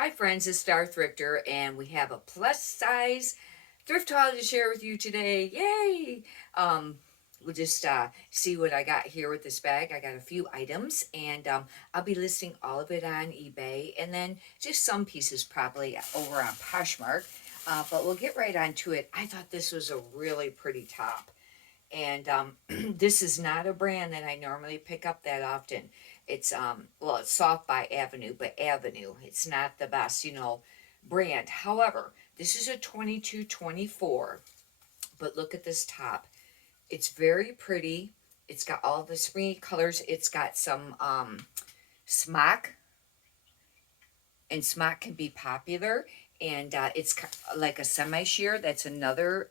Hi friends, it's Star Thrifter and we have a plus size thrift haul to share with you today. Yay! We'll just see what I got here with this bag. I got a few items and I'll be listing all of it on eBay and then just some pieces probably over on Poshmark. But we'll get right on to it. I thought this was a really pretty top. And this is not a brand that I normally pick up that often. It's well, it's Soft by Avenue, but Avenue. It's not the best, brand. However, this is a 2224. But look at this top. It's very pretty. It's got all the springy colors. It's got some smock, and smock can be popular. And it's like a semi-sheer. That's another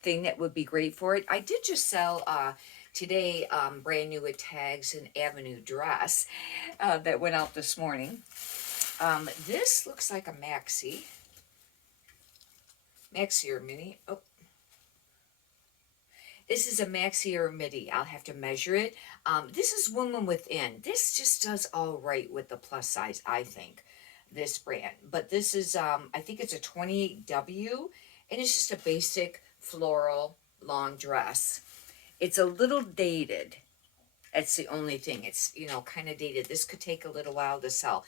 thing that would be great for it. I did just sell today brand new with tags an Avenue dress that went out this morning. This looks like a maxi or mini. Oh, this is a maxi or midi. I'll have to measure it. This is Woman Within. This just does all right with the plus size, I think, this brand. But this is, I think it's a 28W, and it's just a basic floral long dress. It's a little dated. That's the only thing. It's, kind of dated. This could take a little while to sell.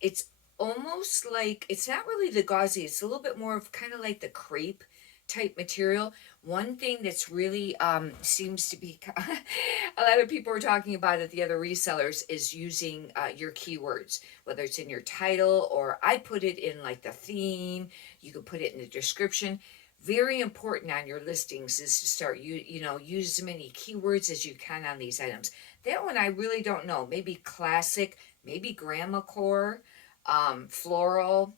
It's almost like, it's not really the gauzy. It's a little bit more of kind of like the crepe type material. One thing that's really seems to be a lot of people are talking about it, the other resellers, is using your keywords, whether it's in your title or I put it in like the theme. You can put it in the description. Very important on your listings is to start use as many keywords as you can on these items. That one I really don't know. Maybe classic, maybe grandma core, floral.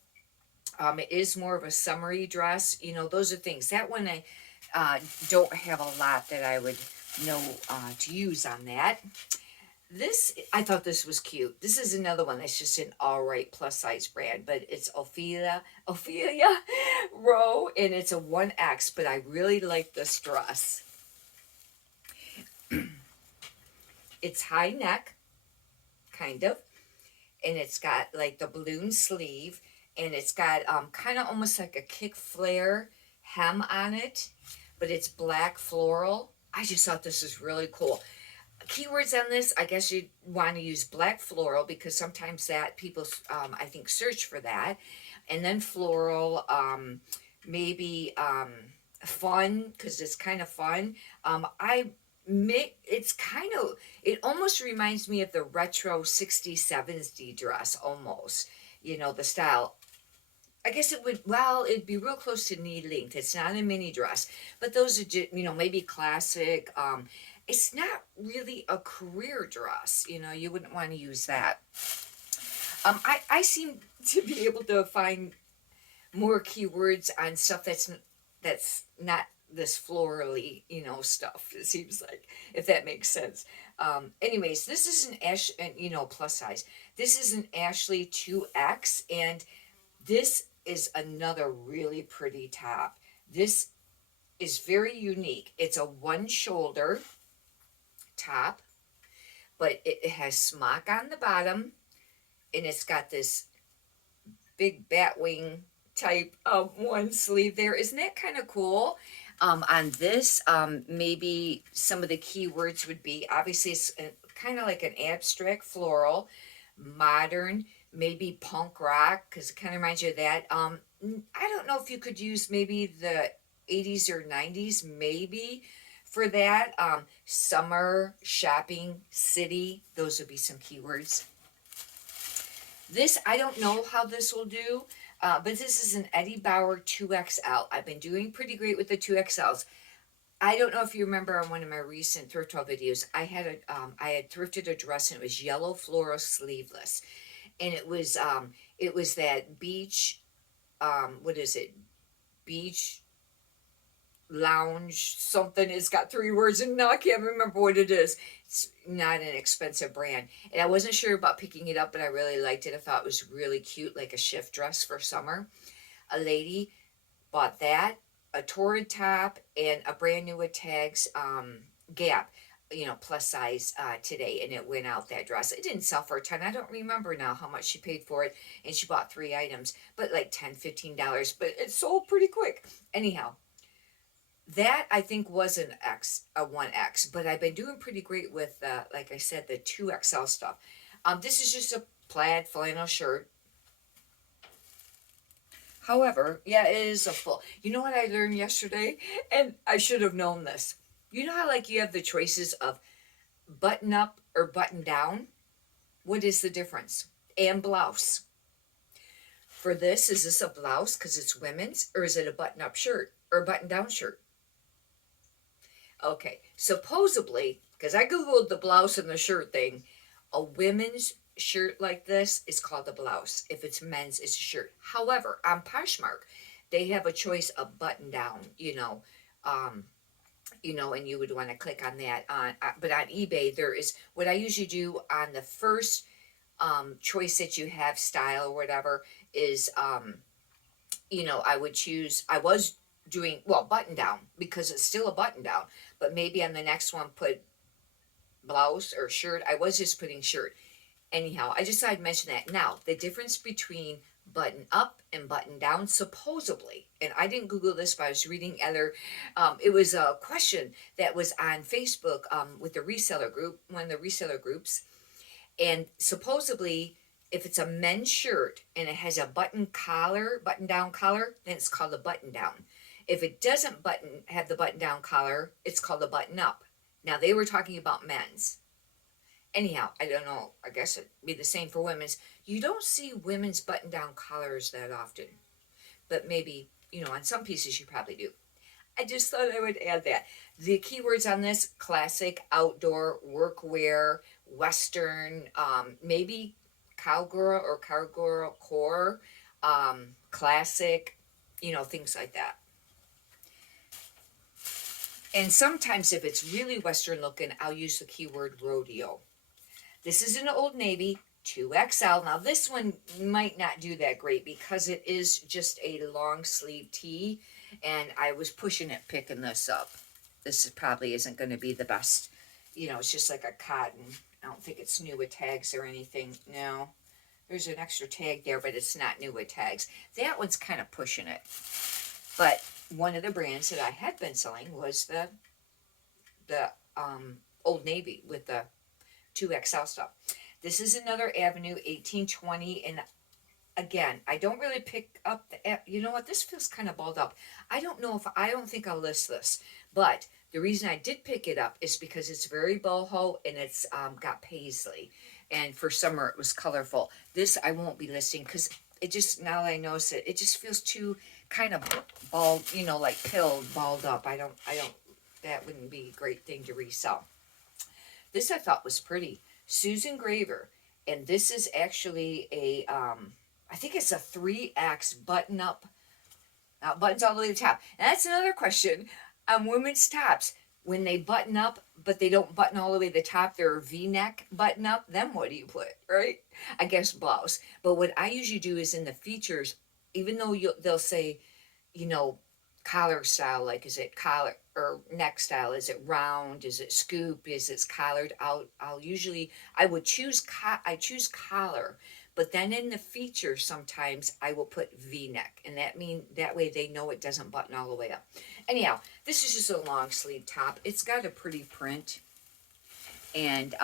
It is more of a summery dress. Those are things. That one I don't have a lot that I would know to use on that. I thought this was cute. This is another one that's just an all right plus size brand, but it's Ophelia Row, and it's a 1X, but I really like this dress. It's high neck, kind of, and it's got like the balloon sleeve, and it's got kind of almost like a kick flare hem on it, but it's black floral. I just thought this was really cool. Keywords on this, I guess you'd want to use black floral because sometimes that people, I think, search for that. And then floral, maybe fun because it's kind of fun. It's kind of, it almost reminds me of the retro 60s, 70s dress almost, the style. I guess it'd be real close to knee length. It's not a mini dress, but those are, maybe classic. It's not really a career dress. You wouldn't want to use that. I seem to be able to find more keywords on stuff that's not this florally, stuff. It seems like, if that makes sense. Anyways, this is an plus size. This is an Ashley 2X, and this is another really pretty top. This is very unique. It's a one shoulder top, but it has smock on the bottom, and it's got this big bat wing type of one sleeve there. Isn't that kind of cool? On this, maybe some of the keywords would be, obviously it's kind of like an abstract floral, modern, maybe punk rock, because it kind of reminds you of that. I don't know if you could use maybe the 80s or 90s, maybe for that. Summer, shopping, city, those would be some keywords. This, I don't know how this will do, but this is an Eddie Bauer 2XL. I've been doing pretty great with the 2XLs. I don't know if you remember on one of my recent thrift haul videos, I had thrifted a dress, and it was yellow floral sleeveless, and it was that beach, what is it, beach lounge something. It's got three words, and now I can't remember what it is. It's not an expensive brand, and I wasn't sure about picking it up, but I really liked it. I thought it was really cute, like a shift dress for summer. A lady bought that, a torrid top, and a brand new with tags Gap. plus size today, and it went out, that dress. It didn't sell for a ton. I don't remember now how much she paid for it, and she bought 3 items, but like $10, $15, but it sold pretty quick. Anyhow, that I think was a 1X, but I've been doing pretty great with, like I said, the 2XL stuff. This is just a plaid flannel shirt. However, yeah, it is a full. You know what I learned yesterday? And I should have known this. You know how, like, you have the choices of button up or button down? What is the difference? And blouse. For this, is this a blouse because it's women's, or is it a button up shirt or button down shirt? Okay, supposedly, because I googled the blouse and the shirt thing, a women's shirt like this is called a blouse. If it's men's, it's a shirt. However, on Poshmark, they have a choice of button down. Um, and you would want to click on that. But on eBay, there is what I usually do on the first choice that you have, style or whatever, is I would choose. I was doing, well, button down because it's still a button down, but maybe on the next one put blouse or shirt. I was just putting shirt. Anyhow, I just thought I'd mention that. Now, the difference between button up and button down, supposedly, and I didn't Google this, but I was reading other, it was a question that was on Facebook with the reseller group, one of the reseller groups, and supposedly, if it's a men's shirt and it has a button down collar, then it's called a button down. If it doesn't have the button down collar, it's called a button up. Now, they were talking about men's. Anyhow, I don't know. I guess it'd be the same for women's. You don't see women's button down collars that often, but maybe, on some pieces you probably do. I just thought I would add that. The keywords on this: classic, outdoor, workwear, western, maybe cowgirl or cowgirl core, classic, things like that. And sometimes if it's really western looking, I'll use the keyword rodeo. This is an Old Navy 2XL. Now this one might not do that great because it is just a long sleeve tee, and I was pushing it picking this up. Probably isn't going to be the best. It's just like a cotton. I don't think it's new with tags or anything. No, there's an extra tag there, but it's not new with tags. That one's kind of pushing it. But one of the brands that I had been selling was the Old Navy with the 2XL stuff. This is another Avenue 1820, and again, I don't really pick up you know what, this feels kind of balled up. I don't think I'll list this, but the reason I did pick it up is because it's very boho, and it's got paisley, and for summer it was colorful. This I won't be listing because it just, now that I notice it, it just feels too kind of bald, like pilled, balled up. I don't, that wouldn't be a great thing to resell. This I thought was pretty. Susan Graver. And this is actually I think it's a 3X button up. Now, buttons all the way to the top. And that's another question on women's tops. When they button up, but they don't button all the way to the top, they're V-neck button up, then what do you put, right? I guess blouse. But what I usually do is in the features, even though they'll say, collar style, like is it collar or neck style, is it round, is it scoop, is it collared, I would choose I choose collar, but then in the feature sometimes I will put V-neck, and that way they know it doesn't button all the way up. Anyhow, this is just a long sleeve top. It's got a pretty print, and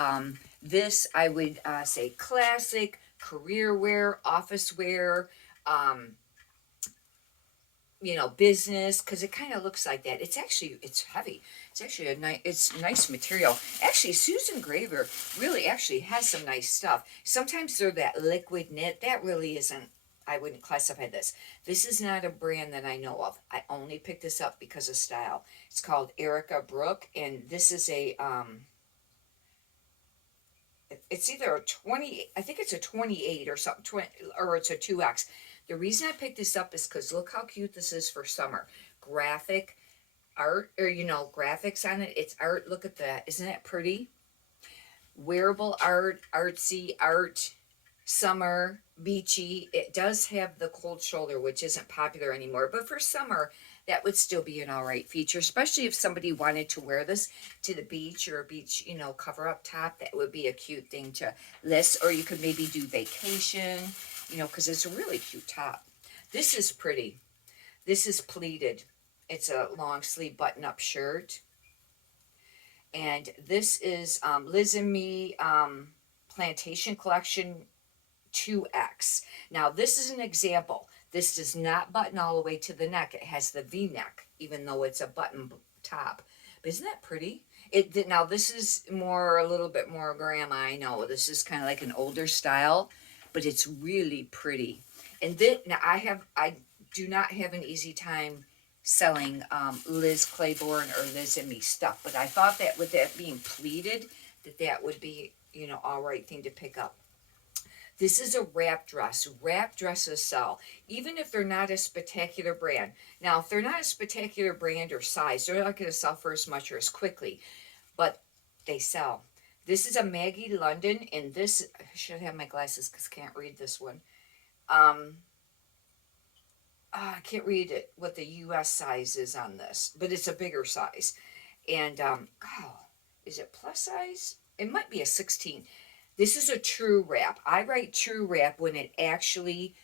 this I would say classic, career wear, office wear, business, because it kind of looks like that. It's heavy. It's actually it's nice material. Actually, Susan Graver really actually has some nice stuff. Sometimes they're that liquid knit. That really isn't, I wouldn't classify this. This is not a brand that I know of. I only picked this up because of style. It's called Erica Brooke, and this is a, it's either a 20, I think it's a 28 or something, 20, or it's a 2X. The reason I picked this up is because look how cute this is for summer. Graphic art, or graphics on it. It's art. Look at that. Isn't that pretty? Wearable art, artsy art, summer, beachy. It does have the cold shoulder, which isn't popular anymore. But for summer, that would still be an all right feature, especially if somebody wanted to wear this to the beach or a beach, cover up top. That would be a cute thing to list. Or you could maybe do vacation, because it's a really cute top. This is pretty. This is pleated. It's a long sleeve button up shirt. And this is Liz and Me Plantation Collection 2X. Now, this is an example. This does not button all the way to the neck. It has the V-neck, even though it's a button top. But isn't that pretty? Now, this is a little bit more grandma, I know. This is kind of like an older style, but it's really pretty. And now I do not have an easy time selling Liz Claiborne or Liz and Me stuff, but I thought that with that being pleated, that would be, all right thing to pick up. This is a wrap dress. Wrap dresses sell, even if they're not a spectacular brand. Now, if they're not a spectacular brand or size, they're not going to sell for as much or as quickly, but they sell. This is a Maggie London, and this, I should have my glasses because I can't read this one. I can't read it, what the U.S. size is on this, but it's a bigger size. And, is it plus size? It might be a 16. This is a true wrap. I write true wrap when it actually,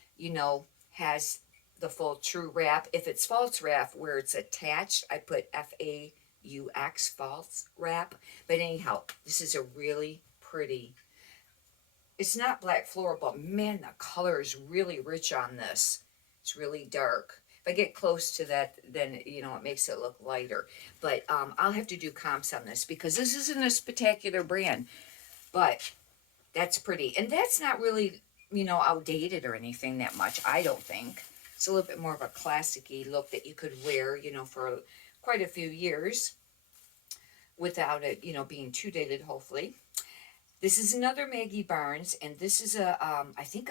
has the full true wrap. If it's false wrap where it's attached, I put FAUX, false wrap. But anyhow, this is a really pretty. It's not black floral, but man, the color is really rich on this. It's really dark. If I get close to that, then, it makes it look lighter. But I'll have to do comps on this because this isn't a spectacular brand. But that's pretty. And that's not really, outdated or anything that much, I don't think. It's a little bit more of a classic-y look that you could wear, for quite a few years without it, being too dated, hopefully. This is another Maggie Barnes, and this is I think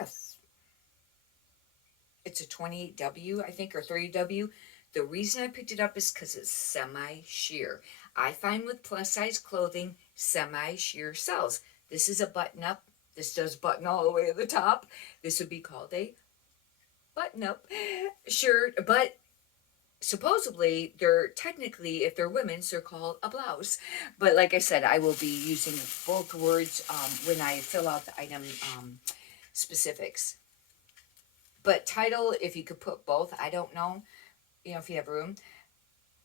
it's a 28W, I think, or 30W. The reason I picked it up is because it's semi-sheer. I find with plus-size clothing, semi-sheer sells. This is a button-up. This does button all the way to the top. This would be called a button-up shirt, but suppospally, they're technically, if they're women's, they're called a blouse. But like I said, I will be using both words when I fill out the item specifics. But title, if you could put both, I don't know, if you have room.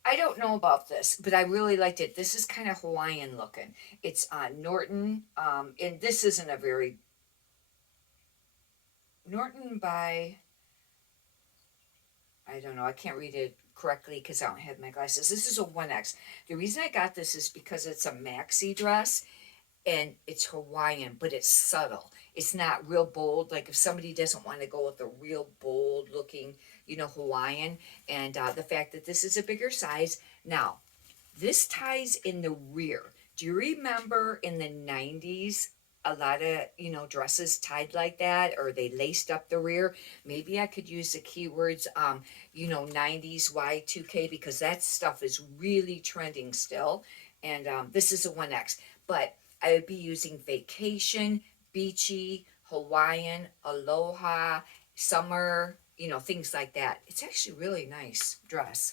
I don't know about this, but I really liked it. This is kind of Hawaiian looking. It's Norton, and this isn't a very, Norton by, I don't know, I can't read it correctly because I don't have my glasses. This is a 1X. The reason I got this is because it's a maxi dress, and it's Hawaiian, but it's subtle. It's not real bold. Like if somebody doesn't want to go with a real bold looking, Hawaiian, and the fact that this is a bigger size. Now, this ties in the rear. Do you remember in the 90s, a lot of, dresses tied like that, or they laced up the rear? Maybe I could use the keywords, 90s Y2K, because that stuff is really trending still. And this is a 1X. But I would be using vacation, beachy, Hawaiian, aloha, summer, things like that. It's actually really nice dress.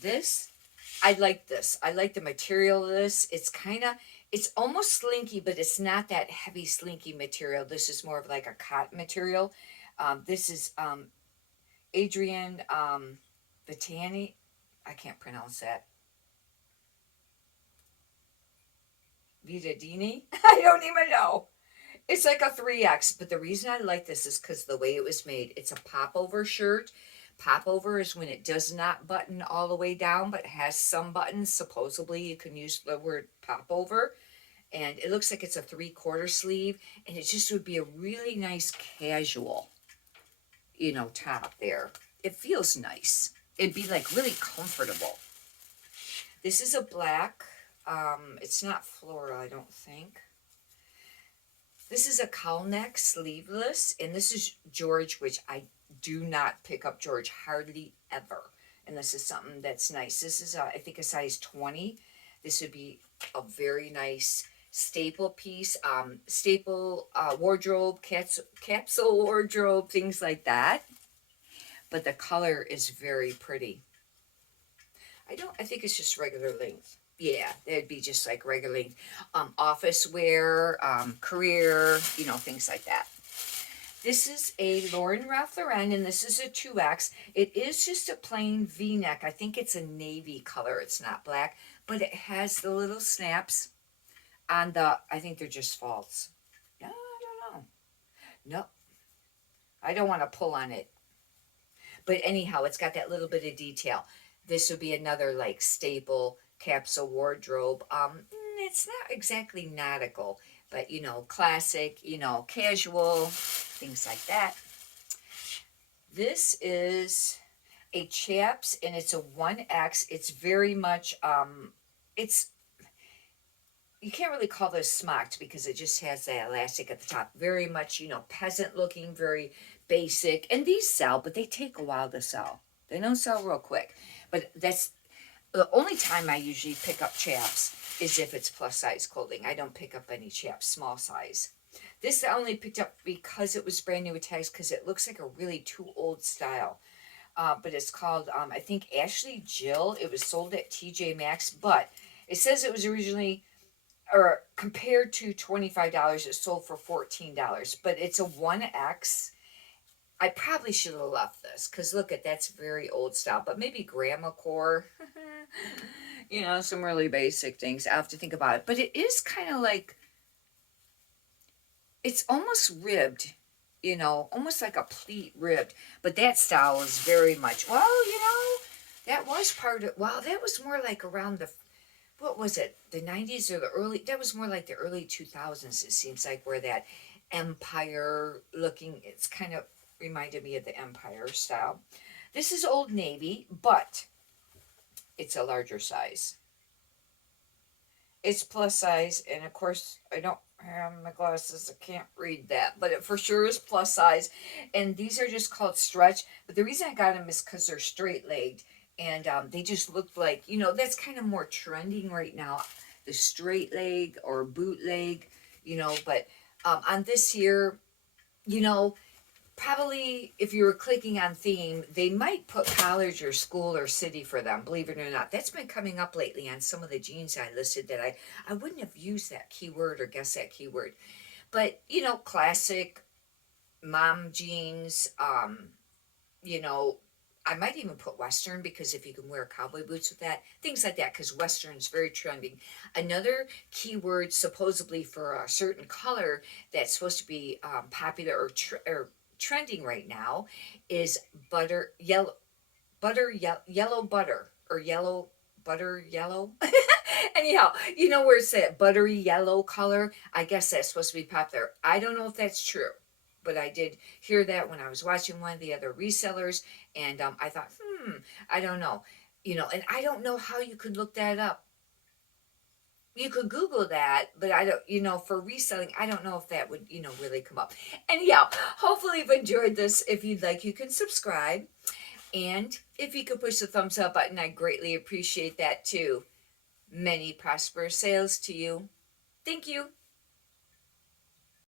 This, I like this. I like the material of this. It's almost slinky, but it's not that heavy slinky material. This is more of like a cotton material. This is Adrienne Vitani. I can't pronounce that. Vitadini? I don't even know. It's like a 3X, but the reason I like this is because the way it was made. It's a popover shirt. Popover is when it does not button all the way down, but has some buttons. Supposedly, you can use the word popover. And it looks like it's a 3/4 sleeve, and it just would be a really nice casual, top there. It feels nice. It'd be like really comfortable. This is a black. It's not floral, I don't think. This is a cowl neck, sleeveless, and this is George, which I do not pick up George hardly ever. And this is something that's nice. This is, I think, a size 20. This would be a very nice staple piece, wardrobe, capsule wardrobe, things like that. but the color is very pretty. I think it's just regular length. Yeah, it'd be just like regular length. Office wear, career, things like that. This is a Lauren Ralph Lauren, and this is a 2X. It is just a plain V-neck. I think it's a navy color. It's not black, but it has the little snaps on I think they're just false. No, I don't know. No, I don't want to pull on it. But anyhow, it's got that little bit of detail. This would be another like staple capsule wardrobe. It's not exactly nautical, but classic, casual, things like that. This is a chaps and it's a 1X. It's very much it's you can't really call this smocked because it just has that elastic at the top. Very much, peasant looking, very basic. And these sell, but they take a while to sell. They don't sell real quick. But that's the only time I usually pick up chaps is if it's plus size clothing. I don't pick up any chaps, small size. This I only picked up because it was brand new with tags because it looks like a really too old style. But it's called, I think, Ashley Jill. It was sold at TJ Maxx, but it says it was originally, or compared to $25, it sold for $14. But it's a 1X. I probably should have left this because look at that's very old style, but maybe grandma core, some really basic things. I have to think about it, but it is kind of like it's almost ribbed, almost like a pleat ribbed. But that style is very much that was part of. Wow, that was more like around the what was it, the 90s or the early. That was more like the early 2000s. It seems like where that empire looking. It's kind of reminded me of the Empire style. This is Old Navy, but it's a larger size. It's plus size, and of course, I don't have my glasses. I can't read that, but it for sure is plus size. And these are just called stretch. But the reason I got them is because they're straight legged, and they just look like that's kind of more trending right now, the straight leg or bootleg, But on this here, you know, probably if you were clicking on theme, they might put college or school or city for them, believe it or not. That's been coming up lately on some of the jeans I listed that I wouldn't have used that keyword or guessed that keyword. But, classic mom jeans, you know, I might even put Western because if you can wear cowboy boots with that, things like that, because Western is very trending. Another keyword supposedly for a certain color that's supposed to be popular or trending right now is yellow butter or yellow butter yellow. Anyhow, where it's that buttery yellow color. I guess that's supposed to be popular. I don't know if that's true, but I did hear that when I was watching one of the other resellers, and I thought, I don't know, and I don't know how you could look that up. You could Google that, but I don't, for reselling, I don't know if that would, really come up. Anyhow, hopefully you've enjoyed this. If you'd like, you can subscribe. And if you could push the thumbs up button, I greatly appreciate that too. Many prosperous sales to you. Thank you.